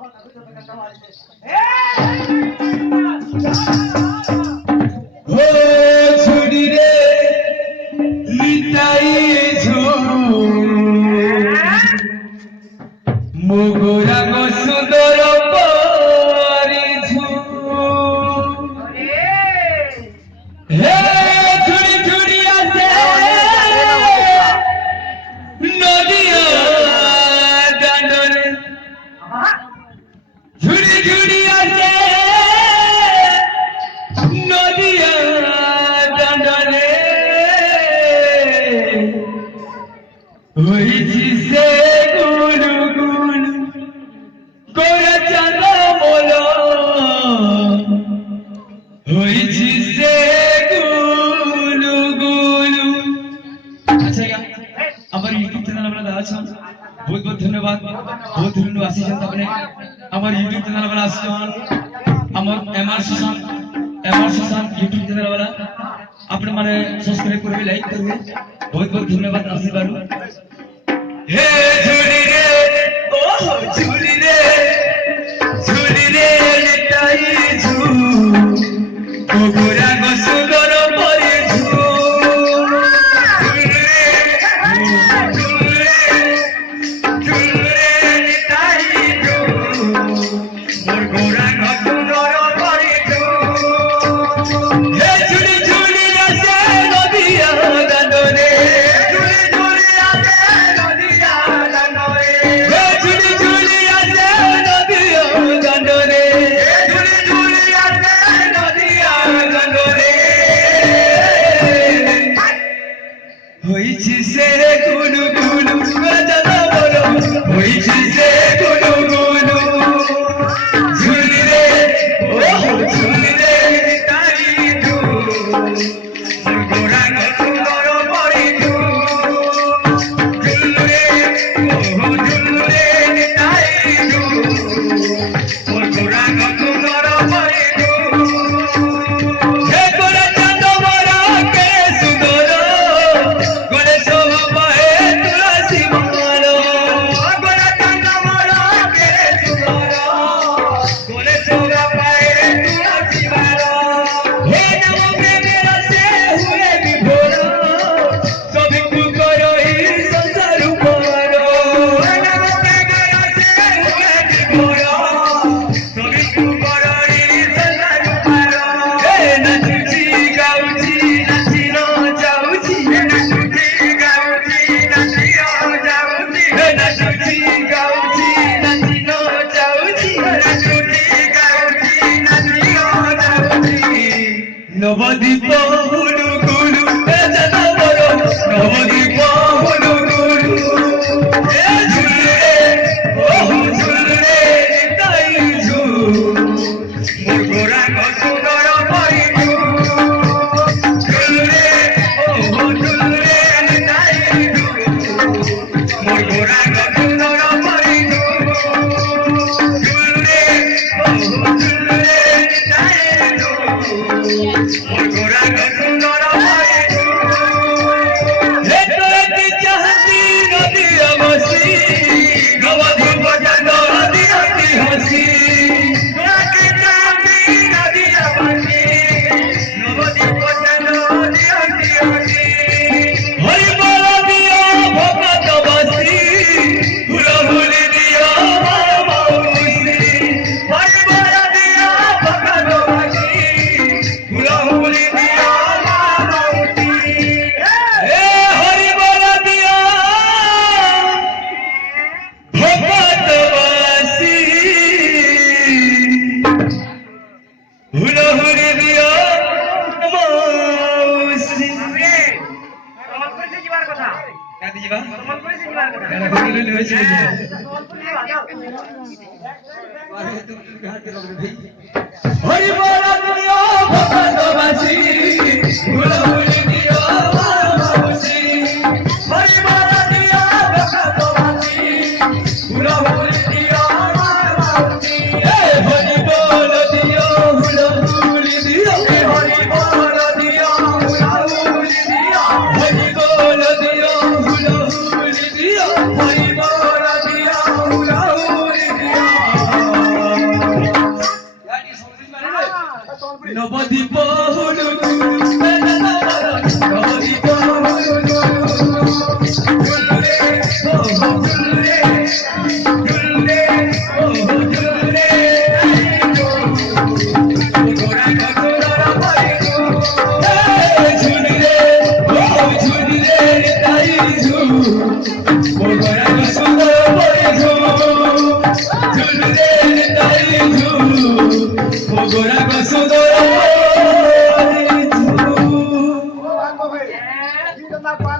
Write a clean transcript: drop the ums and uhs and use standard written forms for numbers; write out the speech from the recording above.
हो छुरी रे लिटाई मुगुरांग सुंदर परिछु हे झुड़ी झुड़ी आसे नदिया दांडरे झुड़ी झुड़ी आसे नदिया दांडरे होइछि से गुलु गुलु गोरा चांदा मोलो होइछि से गुलु गुलु। अच्छा क्या আমার ইউটিউব চ্যানেল আপনারা আছেন বহুত বহুত ধন্যবাদ বহুত ধন্যবাদ আসিছেন আপনি আমার ইউটিউব চ্যানেল আপনারা আসছেন আমার এমআর সুশান্ত ইউটিউব চ্যানেল আপনারা আপনি মানে সাবস্ক্রাইব করবে লাইক করবে বহুত বহুত ধন্যবাদ আশীর্বাদ। হে ঝুলি রে ও ঝুলি রে লিটাই ঝু গোরাঙ্গ সুন্দর পরিছু লিটাই ঝু মোর গোরাঙ্গ সুন্দর পরিছু হে ঝুলি ঝুলি আসে নদিয়া দাঁড়ে होइछि से गुलु गुलु गजना बोलो होइछि से गुलु गुलु झुली रे ओ झुली रे तारी दू गोरांग सुंदर परिदू झुली रे ओ झुली रे तारी दू गोरांग सुंदर परिदू हे गोरा चांद मोरा के सुंदर नवदीप गुलु गुलु गजना बोलो नवदीप गुलु गुलु ए झुले ओ झुले ताई झु मोर गोरांग सुंदर परिझु झुले ओ झुले ताई झु मोर गोरांग सुंदर परिझु झुले ओ झुले ताई झु मोर गोरांग सुंदर परिझु हे तोती चाहती नदिया बसी नवदी बजान नदिया की हंसी तोती चाहती नदिया बसी नवदी बजान नदिया की हंसी हरि बोल दिया भगत बसी फूल फूली दिया मौसी हरि बोल दिया भगत बसी फूल फूली दिया मौसी हे हरि बोल दिया भगत बसी फूल फूली दिया मौसी। সম্বলপুরে যে যাবার কথা কাটি যাবা সম্বলপুরে যে যাবার কথা এটা কইলে হইছে সম্বলপুরে যাও হরি বল